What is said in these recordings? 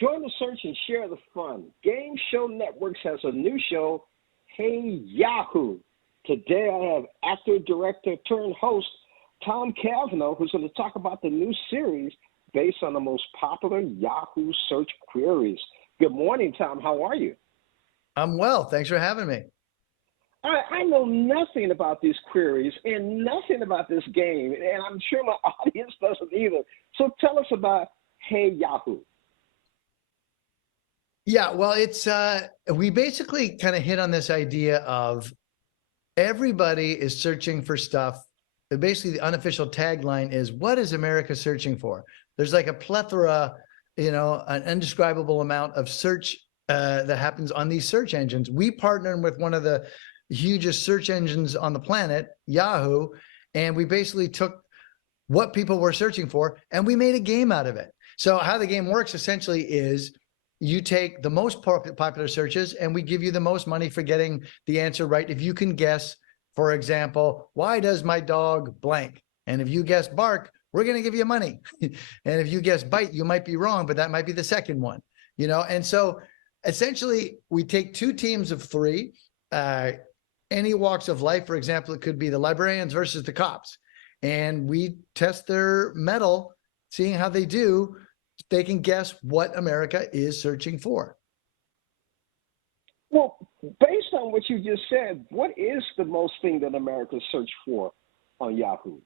Join the search and share the fun. Game Show Networks has a new show, Hey Yahoo. Today I have actor, director, turned host Tom Cavanagh, who's going to talk about the new series based on the most popular Yahoo Search queries. Good morning, Tom. How are you? I'm well. Thanks for having me. I know nothing about these queries and nothing about this game, and I'm sure my audience doesn't either. So tell us about Hey Yahoo. Yeah, well, it's we basically kind of hit on this idea of everybody is searching for stuff. Basically, the unofficial tagline is, what is America searching for? There's like a plethora, an indescribable amount of search that happens on these search engines. We partnered with one of the hugest search engines on the planet, Yahoo, and we basically took what people were searching for and we made a game out of it. So how the game works essentially is you take the most popular searches and we give you the most money for getting the answer right. If you can guess, for example, why does my dog blank? And if you guess bark, we're going to give you money. And if you guess bite, you might be wrong, but that might be the second one, And so essentially we take two teams of three, any walks of life. For example, it could be the librarians versus the cops. And we test their mettle, seeing how they do. They can guess what America is searching for. Well, based on what you just said, what is the most thing that America search for on Yahoo?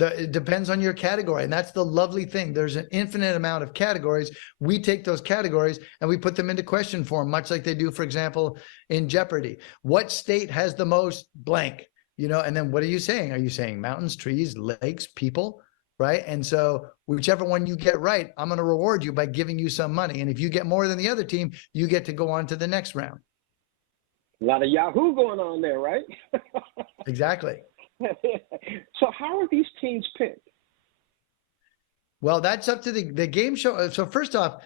It depends on your category. And that's the lovely thing. There's an infinite amount of categories. We take those categories and we put them into question form, much like they do, for example, in Jeopardy. What state has the most blank? And then what are you saying? Are you saying mountains, trees, lakes, people? Right. And so whichever one you get right, I'm going to reward you by giving you some money. And if you get more than the other team, you get to go on to the next round. A lot of Yahoo going on there, right? Exactly. So how are these teams picked? Well, that's up to the game show. So first off,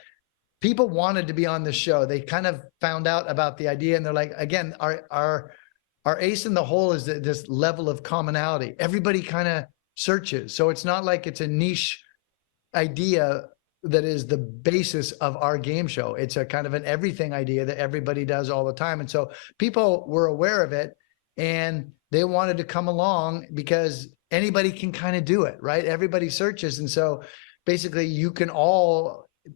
people wanted to be on the show. They kind of found out about the idea and they're like, again, our ace in the hole is this level of commonality. Everybody kind of searches. So it's not like it's a niche idea that is the basis of our game show. It's a kind of an everything idea that everybody does all the time. And so people were aware of it and they wanted to come along because anybody can kind of do it, right? Everybody searches. And so basically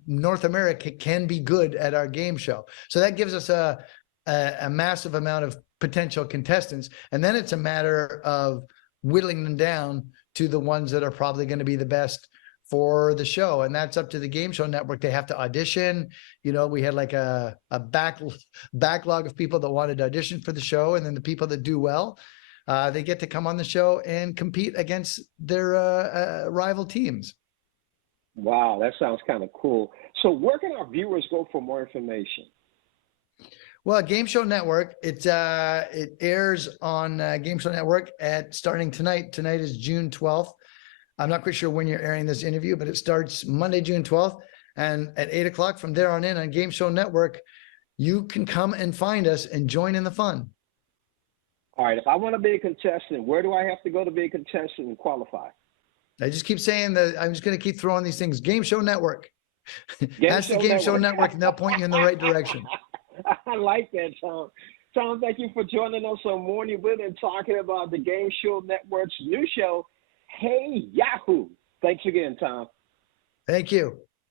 North America can be good at our game show. So that gives us a massive amount of potential contestants. And then it's a matter of whittling them down to the ones that are probably going to be the best for the show. And that's up to the Game Show Network. They have to audition. We had like a backlog of people that wanted to audition for the show. And then the people that do well, they get to come on the show and compete against their rival teams. Wow, that sounds kind of cool. So where can our viewers go for more information? Well, Game Show Network, it airs on Game Show Network starting tonight. Tonight is June 12th. I'm not quite sure when you're airing this interview, but it starts Monday, June 12th. And at 8 o'clock from there on in on Game Show Network, you can come and find us and join in the fun. All right. If I want to be a contestant, where do I have to go to be a contestant and qualify? I just keep saying that. I'm just going to keep throwing these things. Game Show Network. That's the Game Show Network, and they'll point you in the right direction. I like that, Tom. Tom, thank you for joining us on Morning With and talking about the Game Show Network's new show, Hey Yahoo. Thanks again, Tom. Thank you.